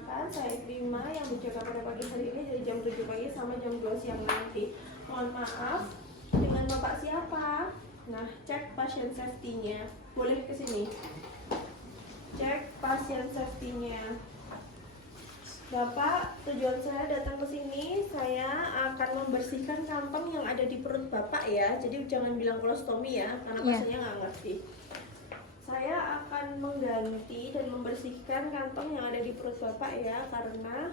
perkenalkan, saya Prima yang menjaga pada pagi hari ini dari jam 7 pagi sama jam 2 siang nanti. Mohon maaf, dengan Bapak siapa? Nah, cek pasien safety-nya. Boleh ke sini. Cek pasien safety-nya. Bapak, tujuan saya datang ke sini, saya akan membersihkan kantong yang ada di perut Bapak ya. Jadi jangan bilang kolostomi ya, karena pasiennya nggak ngerti. Saya akan mengganti dan membersihkan kantong yang ada di perut Bapak ya, karena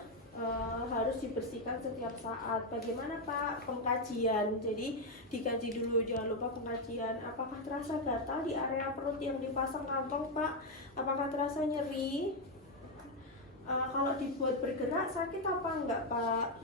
harus dibersihkan setiap saat. Bagaimana Pak pengkajian? Jadi dikaji dulu, jangan lupa pengkajian. Apakah terasa gatal di area perut yang dipasang kantong Pak? Apakah terasa nyeri? Kalau dibuat bergerak sakit apa enggak Pak?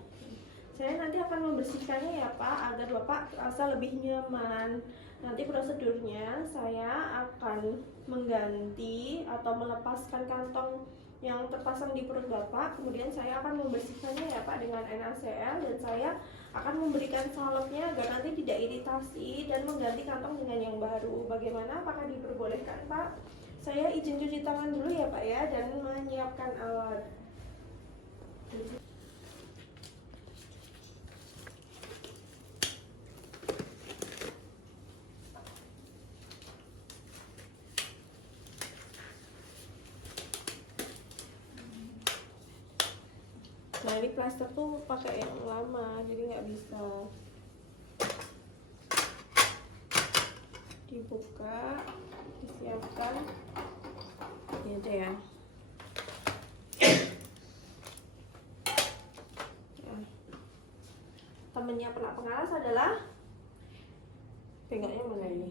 Saya nanti akan membersihkannya ya Pak, agar Bapak terasa lebih nyaman. Nanti prosedurnya saya akan mengganti atau melepaskan kantong yang terpasang di perut Bapak. Kemudian saya akan membersihkannya ya Pak dengan NaCl, dan saya akan memberikan salepnya agar nanti tidak iritasi dan mengganti kantong dengan yang baru. Bagaimana? Apakah diperbolehkan Pak? Saya izin cuci tangan dulu ya Pak ya, dan menyiapkan alat. Nah ini plaster tuh pakai yang lama, jadi nggak bisa dibuka, disiapkan ini aja ya. Temennya pernah pengalas adalah pegangnya mana ini?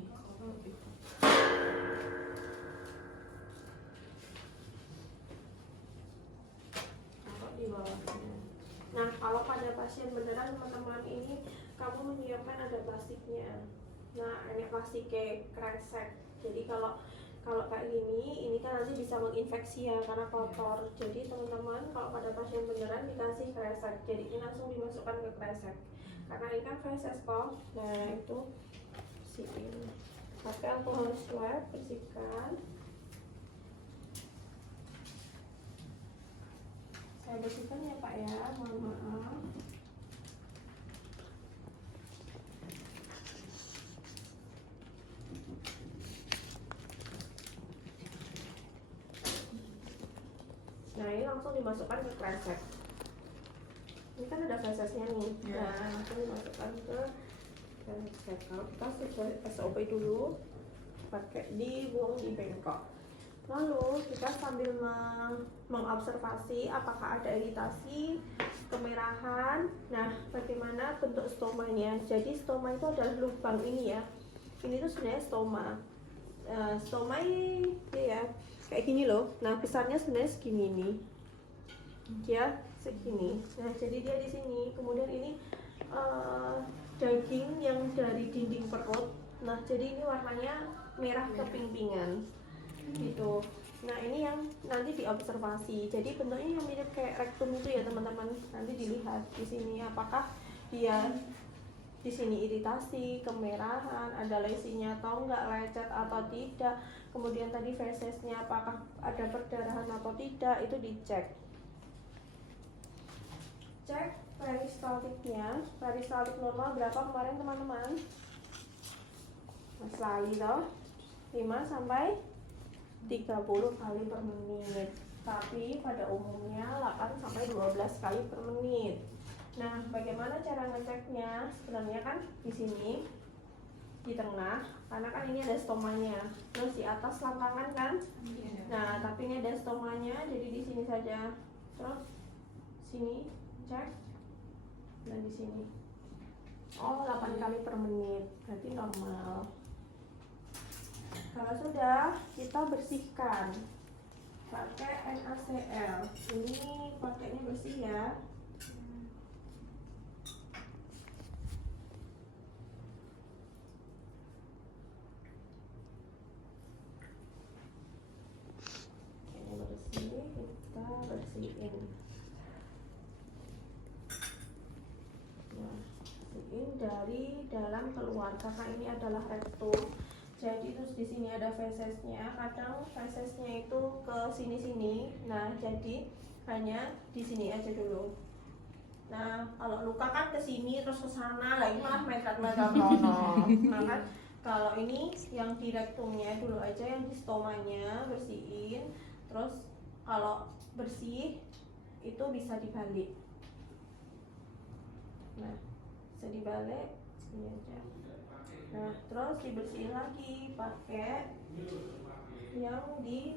Di bawahnya. Nah, kalau pada pasien beneran teman-teman ini kamu menyiapkan ada plastiknya. Nah, ini plastiknya kresek. Jadi kalau kayak gini, ini kan nanti bisa menginfeksi ya karena kotor. Jadi teman-teman kalau pada pasien beneran dikasih kresek, jadi ini langsung dimasukkan ke kresek. Karena ini kan feses kok. Nah itu bersihin. Pakai alkohol swab, bersihkan. Saya bersihkan ya Pak ya, mohon maaf. Nah ini langsung dimasukkan ke kresek. Ini kan ada fesesnya nih. Nah langsung dimasukkan ke kresek. Kalau kita sesuai SOP dulu, pakai dibuang di bengkok. Lalu kita sambil mengobservasi apakah ada iritasi, kemerahan. Nah, bagaimana bentuk stomanya? Jadi stoma itu adalah lubang ini ya. Ini tuh sebenarnya stoma. Stoma ini ya kayak gini loh. Nah, besarnya sebenarnya segini nih. Ya, segini. Nah, jadi dia di sini. Kemudian ini daging yang dari dinding perut. Nah, jadi ini warnanya merah keping-pingan. Gitu. Nah ini yang nanti diobservasi. Jadi bentuknya yang mirip kayak rektum itu ya teman-teman. Nanti dilihat di sini apakah dia di sini iritasi, kemerahan, ada lesinya atau enggak, lecet atau tidak. Kemudian tadi fesesnya apakah ada perdarahan atau tidak, itu dicek. Cek peristaltiknya. Peristaltik normal berapa kemarin teman-teman? Mas lali toh 5 sampai 30 kali per menit, tapi pada umumnya 8 sampai 12 kali per menit. Nah, bagaimana cara ngeceknya? Sebenarnya kan di sini di tengah, karena kan ini ada stomanya. Terus di atas langkangan kan? Nah, tapi ini ada stomanya, jadi di sini saja. Terus sini cek, dan di sini. Oh, 8 kali per menit, berarti normal. Kalau sudah, kita bersihkan pakai NaCl. Ini pakainya bersih ya. Pakainya bersih, kita bersihin. Nah, bersihin dari dalam keluar karena ini adalah rektum. Jadi terus di sini ada fesesnya. Kadang fesesnya itu ke sini-sini. Nah, jadi hanya di sini aja dulu. Nah, kalau luka kan ke sini terus ke sana, lah ini malah mepet-mepet rono. Nah kan, kalau ini yang di rektumnya dulu aja, yang di stomanya bersihin. Terus kalau bersih itu bisa dibalik. Nah, bisa dibalik ini aja. Nah, terus dibersihin lagi pakai yang di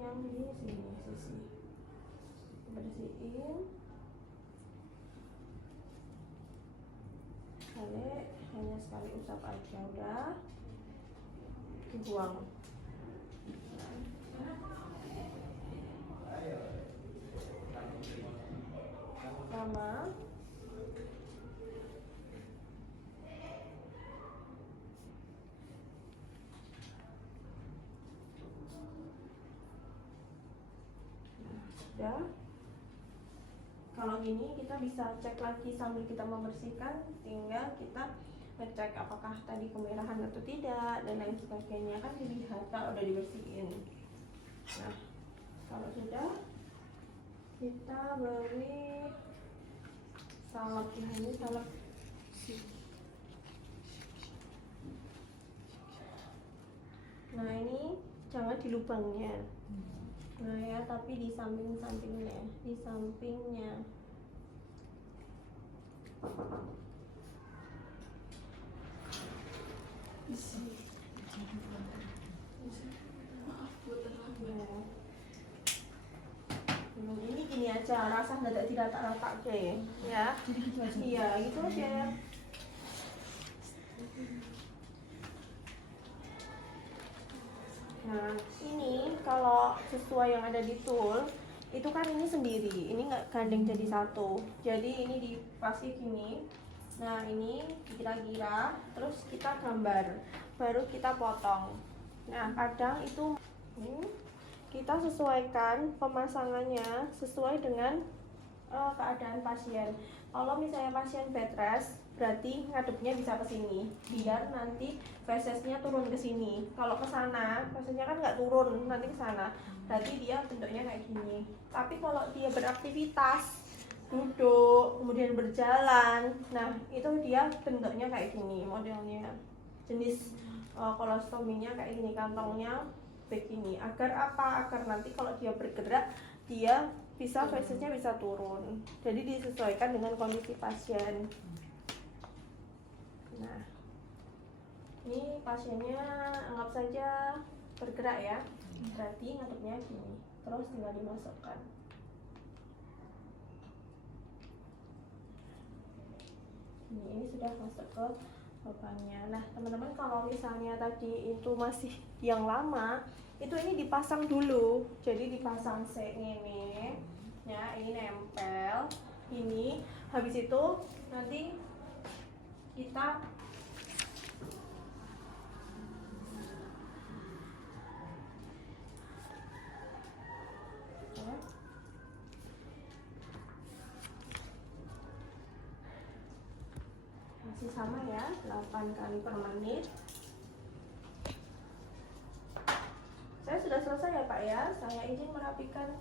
yang di sini sisi, bersihin, balik, hanya sekali usap aja udah dibuang. Sama udah. Kalau gini kita bisa cek lagi sambil kita membersihkan, tinggal kita ngecek apakah tadi kemerahan atau tidak dan lain sebagainya, kan dilihat kalau udah dibersihin. Nah, kalau sudah kita beri salep, ini salep. Nah, ini jangan di lubangnya. Nah ya, tapi di samping-sampingnya, di sampingnya. Ini gini aja, rasa tidak rata-rata aja ya. Jadi gitu aja. Iya, gitu aja. Nah, ini kalau sesuai yang ada di tool, itu kan ini sendiri, ini nggak gandeng jadi satu. Jadi ini dipasih gini. Nah, ini kira-kira, terus kita gambar, baru kita potong. Nah, kadang itu kita sesuaikan pemasangannya sesuai dengan keadaan pasien. Kalau misalnya pasien bed rest, berarti ngadepnya bisa ke sini, biar nanti fesesnya turun ke sini. Kalau ke sana, fesesnya kan nggak turun, nanti ke sana. Berarti dia bentuknya kayak gini. Tapi kalau dia beraktivitas, duduk, kemudian berjalan, nah itu dia bentuknya kayak gini modelnya. Jenis kolostominya kayak gini, kantongnya begini. Agar apa? Agar nanti kalau dia bergerak, dia bisa fesesnya bisa turun. Jadi disesuaikan dengan kondisi pasien. Nah, ini pasiennya anggap saja bergerak ya. Berarti ngadepnya gini. Terus tinggal dimasukkan. Ini sudah masuk ke lubangnya. Nah, teman-teman, kalau misalnya tadi itu masih yang lama, itu ini dipasang dulu. Jadi dipasang ini, ya, ini nempel. Ini habis itu nanti kita masih sama ya, 8 kali per menit. Saya sudah selesai ya Pak ya. Saya izin merapikan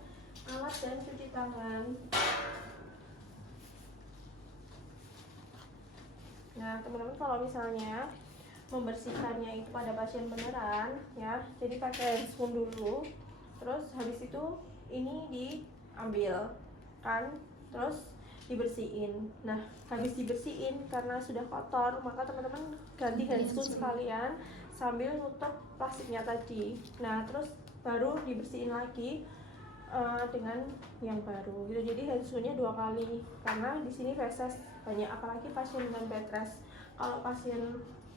alat dan cuci tangan. Nah, teman-teman, kalau misalnya membersihkannya itu pada pasien beneran ya, jadi pakai spoon dulu, terus habis itu ini diambil kan, terus dibersihin. Nah, habis dibersihin karena sudah kotor, maka teman-teman ganti handscoon sekalian sambil nutup plastiknya tadi. Nah, terus baru dibersihin lagi dengan yang baru gitu. Jadi handscoonnya 2 kali karena di sini feses banyak, apalagi pasien dengan bed rest. Kalau pasien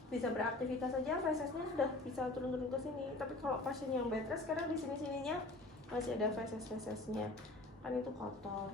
bisa beraktivitas saja, fesesnya sudah bisa turun-turun ke sini. Tapi kalau pasien yang bed rest, karena di sini-sininya masih ada feses-fesesnya, kan itu kotor.